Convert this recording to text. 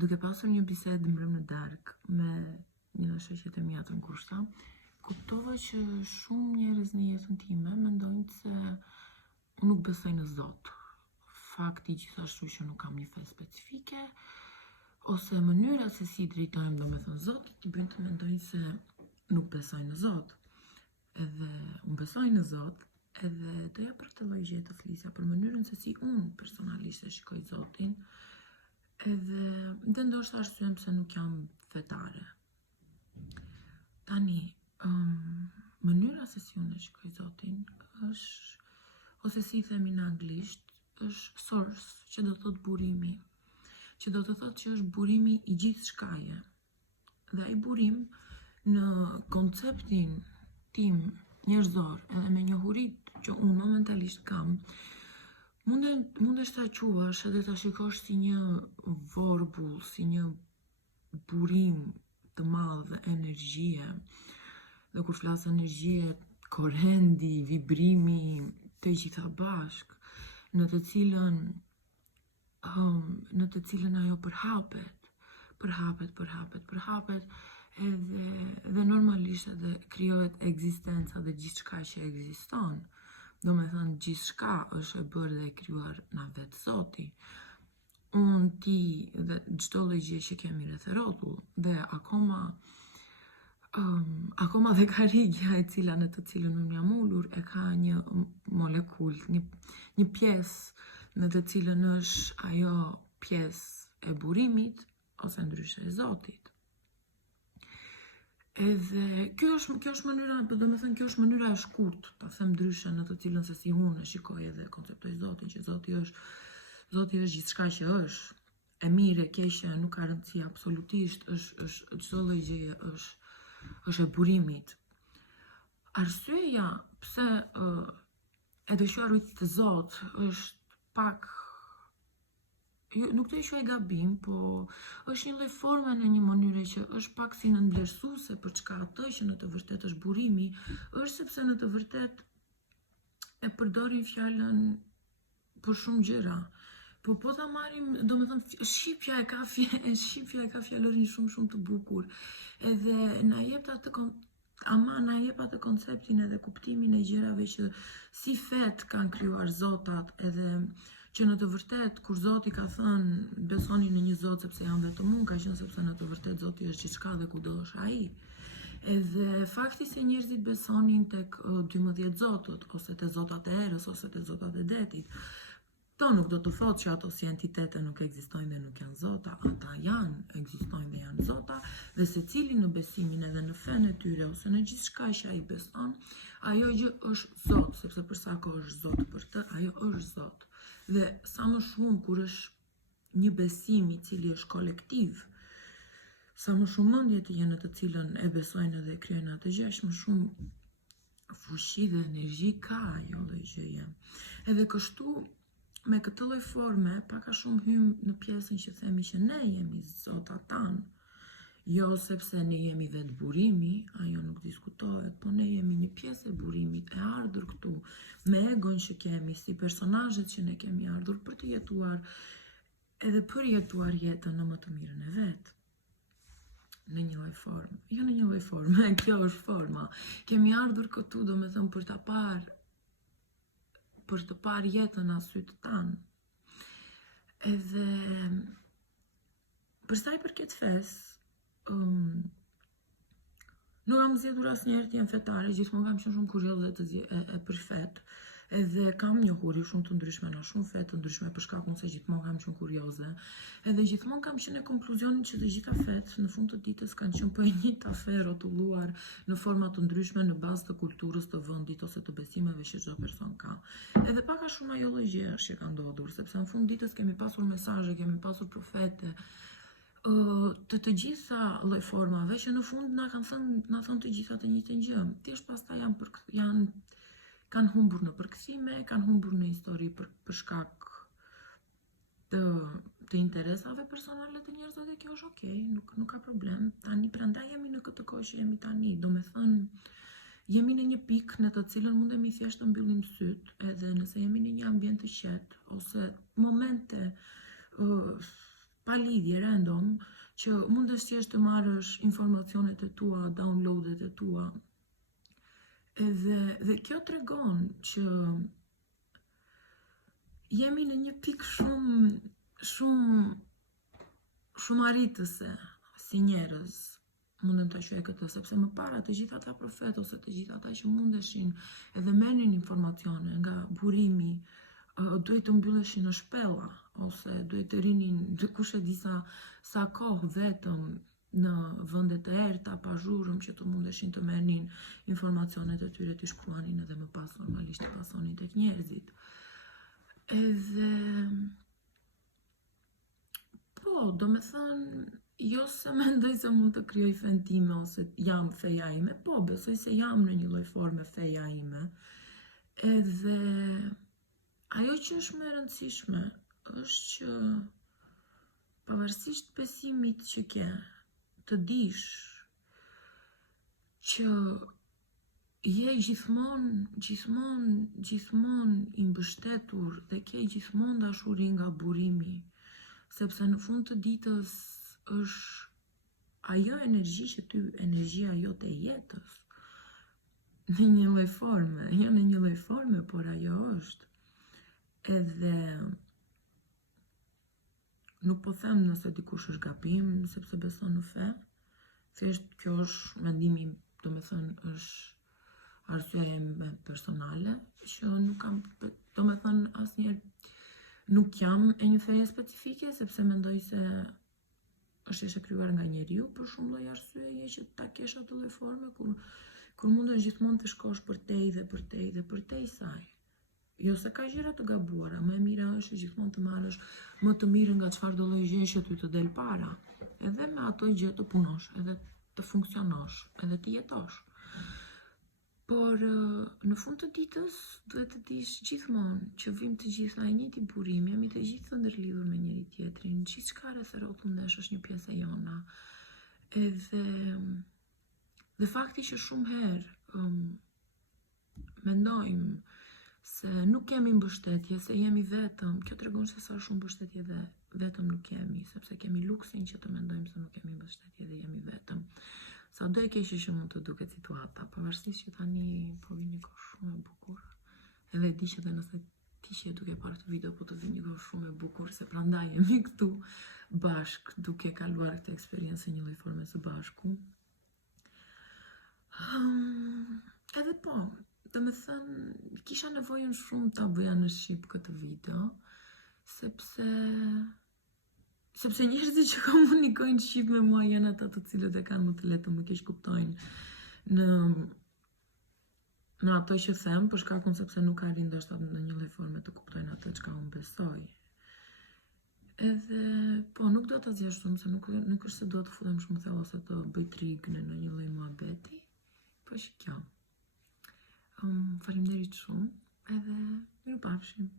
Duke pasur një bisedë mbrëm në darkë me një dhe shoqet e mia të ngushta, kuptova që shumë njerëz në jetën time mendojnë se unë nuk besoj në Zot. Fakti gjithashtu që nuk kam një fe specifike, ose mënyra se si drejtojmë domethënë Zotit, i bën të mendojnë se nuk besoj në Zot. Edhe unë besoj në Zot, edhe doja për këtë lloj gjëje të flisja për mënyrën se si unë personalisht e shikoj Zotin, edhe ndoshta arsyem pse nuk jam fetare. Tani, mënyra se si unë e shikoj Zotin është, ose si i themi në anglisht, është source, që do të thotë burimi, që do të thotë që është burimi i gjithë shkaje. Dhe ai burim në konceptin tim njerëzor, edhe me njohuritë që unë momentalisht kam, mundesh ta quash edhe ta shikosh si një vorbull, si një burim të madh dhe energjie. Dhe kur flas energjie, korrendi, vibrimi, të gjitha bashk, në të cilën ajo përhapet, edhe normalisht edhe krijohet ekzistenca dhe gjithçka që ekziston. Domethënë gjithçka është e bërë dhe e krijuar nga vetë Zoti. Unë, ti dhe çdo lloj gjë që kemi rreth e rrotull, dhe akoma dhe karigja e cila në të cilën unë jam ulur e ka një molekul, një pjesë në të cilën është ajo pjesë e burimit ose ndryshe e Zotit. Edhe kjo është mënyra, domethënë kjo është mënyra e shkurtë, ta them ndryshe në të cilën se si unë e shikoj edhe konceptoj Zotin, që Zoti është gjithçka që është. E mirë, e keqe, nuk ka rëndësi absolutisht, është çdo lloj gjëje është e burimit. Arsyeja pse e dëshirohet të Zot është pak, nuk do i quaj gabim, po është një lloj forme në një mënyrë që është pak si nënvlerësuese për çka atë që në të vërtetë është burimi, është sepse në të vërtetë e përdorin fjalën për shumë gjëra. Po ta marrim, domethënë shqipja e ka fjalorin shumë të bukur. Edhe na jep atë konceptin edhe kuptimin e gjërave që si fet kanë krijuar Zotat, edhe që në të vërtet, kur Zoti ka thënë besoni në një Zot sepse jam vetëm unë, ka qenë sepse në të vërtet Zoti është gjithçka dhe kudo është ai. Edhe fakti se njerëzit besonin tek 12 Zotët, ose te Zotat e erës, ose te Zotat e detit, to nuk do të thotë që ato si entitete nuk ekzistojnë dhe nuk janë Zota. Ata ekzistojnë dhe janë Zota, dhe secili në besimin edhe në fenë e tyre ose në gjithçka që ai beson, ajo gjë është Zot, sepse për sa kohë është Zot për të, ajo është Zot. Dhe sa më shumë kur është një besim i cili është kolektiv, sa më shumë mendje të jenë të cilën e besojnë dhe e krijojnë atë gjë, aq më shumë fuqi dhe energji ka ajo lloj gjëje. Edhe kështu, me këtë lloj forme, pak a shumë hym në pjesën që themi që ne jemi Zotat tanë, jo sepse ne jemi vetë burimi, ajo nuk diskutohet, po ne jemi një pjesë e burimit, e ardhur këtu, me egon që kemi, si personazhet që ne kemi ardhur për të jetuar, edhe për jetuar jetën në më të mirën e vetë. Në një lloj forme. Jo në një lloj forme, kjo është forma. Kemi ardhur këtu, domethënë për të parë jetën a sytë tanë. Edhe për sa i përket fesë, nuk kam zgjedhur asnjëherë të jem fetare, gjithmonë kam qenë shumë kurioze e për fetë, edhe kam njohuri shumë të ndryshme në shumë fe të ndryshme për shkakun se gjithmonë kam qenë kurioze, edhe gjithmonë kam qenë në konkluzionin që të gjitha fetë në fund të ditës kanë qenë po e njëjta fe rrotulluar në forma të ndryshme në bazë të kulturës, të vendit ose të besimeve që çdo person ka. Edhe pak a shumë ajo lloj gjëje që ka ndodhur, sepse në fund ditës kemi pasur mesazhe, kemi pasur profete, të gjitha lloj formave që në fund na thënë të gjitha të njëjtën gjë. Thjesht pastaj kanë humbur në përkthime, kanë humbur në histori për shkak të interesave personale të njerëzve, dhe kjo është okay, nuk ka problem. Tani prandaj jemi në këtë kohë që jemi tani, domethënë jemi në një pikë në të cilën mundemi thjesht të mbyllim syt, edhe nëse jemi në një ambient të qetë ose momente pa lidhje, random, që mundesh thjesht të marrësh informacionet e tua, downloadet e tua. Dhe kjo tregon që jemi në një pikë shumë arritëse si njerëz, mundem të quaj këtë, sepse më para të gjitha ata profet ose të gjitha ata që mundeshin edhe merrnin informacione nga burimi, duhet të mbylleshin në shpella, ose duhet të rinin dikush e di sa kohë vetëm në vendet e errta pa zhurmë që të mundeshin të merrnin informacionet e tyre, të shkruanin edhe më pas normalisht të pasonin tek njerëzit. Edhe po, do me thënë, jo se mendoj se mund të krijoj fen time ose jam feja ime, po, besoj se jam në një lloj forme feja ime. Edhe ajo që është më e rëndësishme është që pavarësisht besimit që ke, të dish që je gjithmonë i mbështetur dhe ke gjithmonë dashuri nga burimi, sepse në fund të ditës është ajo energji që ty, energjia jote e jetës, në një lloj forme, jo në një lloj forme, por ajo është. Edhe nuk po them nëse dikush është gabim, sepse beson në fe, thjesht kjo është mendimi, do me thënë është arsyeja ime personale, që nuk kam, do me thënë asnjëherë nuk jam e një feje specifike, sepse mendoj se është e krijuar nga njeriu për shumë lloj arsyeje që ta kesh atë lloj forme kur mundesh gjithmonë të shkosh përtej saj. Jo se ka gjëra të gabuara, më e mira është gjithmonë të marrësh më të mirë nga çfarëdo lloj gjëje që ty të del para, edhe me ato gjë të punosh, edhe të funksionosh, edhe të jetosh. Por në fund të ditës duhet të dish gjithmonë që vim të gjitha e njëjti burim, jemi të gjithë të ndërlidhur me njëri tjetrin, gjithçka rreth rrotullt nesh është një pjesë e jona. Dhe fakti që shumë herë mendojmë se nuk kemi mbështetje, se jemi vetëm, kjo tregon se sa shumë mbështetje dhe vetëm nuk kemi, sepse kemi luksin që të mendojmë se nuk kemi mbështetje dhe jemi vetëm. Sa do e keqe që mund të duket situata, pavarësisht që tani po vi një kohë shumë e bukur, edhe di që dhe nëse ti që e duke parë këtë video po të vi një kohë shumë e bukur, se prandaj jemi këtu bashk, duke kaluar këtë eksperiencë një lloj forme së bashku. Edhe po, do me thënë, kisha nevojën shumë ta bëja në shqip këtë video, sepse njerëzit që komunikojnë shqip me mua janë ata të cilët e kanë më të lehtë të më keq kuptojnë në ato që them, për shkakun sepse nuk arrin ndoshta në një lloj forme të kuptojnë atë çka unë besoj. Edhe po, nuk do ta zgjash shumë, se nuk është se do të futem shumë thellë ose të bëj trig në një lloj muhabeti, po që kjo. Faleminderit shumë, edhe mirupafshim.